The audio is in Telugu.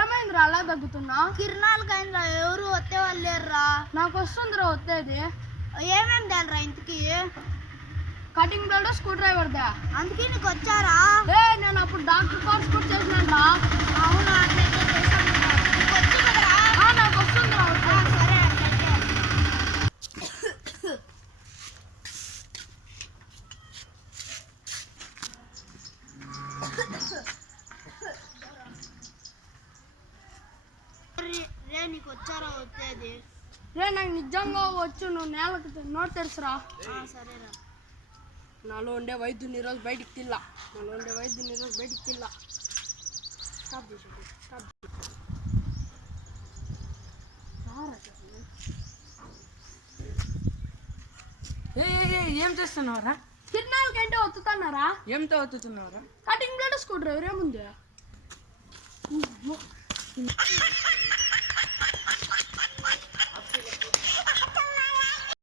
ఏమైందిరా అలా తగ్గుతున్నా? కిరణాలకు అయిందిరా, ఎవరు వచ్చే వాళ్ళు లేరురా. నాకు వస్తుందిరా వచ్చేది. ఏమేమి తేలరా ఇంటికి? కటింగ్ బ్లేడ్, స్క్రూ డ్రైవర్ దా. అందుకే నీకు వచ్చారా? నేను అప్పుడు డాక్టర్ కోర్స్ కూడా చేసినా. అవునా, అట్లయితే చేశాను. నీకు వచ్చు కదరా? నాకు వస్తుందిరా. సరే అట్లయితే. రే నీకు వచ్చారా వచ్చేది? నాకు నిజంగా వచ్చు, నువ్వు నేలకు నోట్ తెలుసురా. సరేరా. నాలో ఉండే వైద్యుని ఈరోజు బయటికి తిల్లా. ఏం చేస్తున్నావురా? కిరణాలకి ఏంటో ఒత్తుతున్నారా? ఏంతో ఒత్తుతున్నావురా? కటింగ్ బ్లేడ్, స్క్రూ డ్రైవర్ ఏముంది?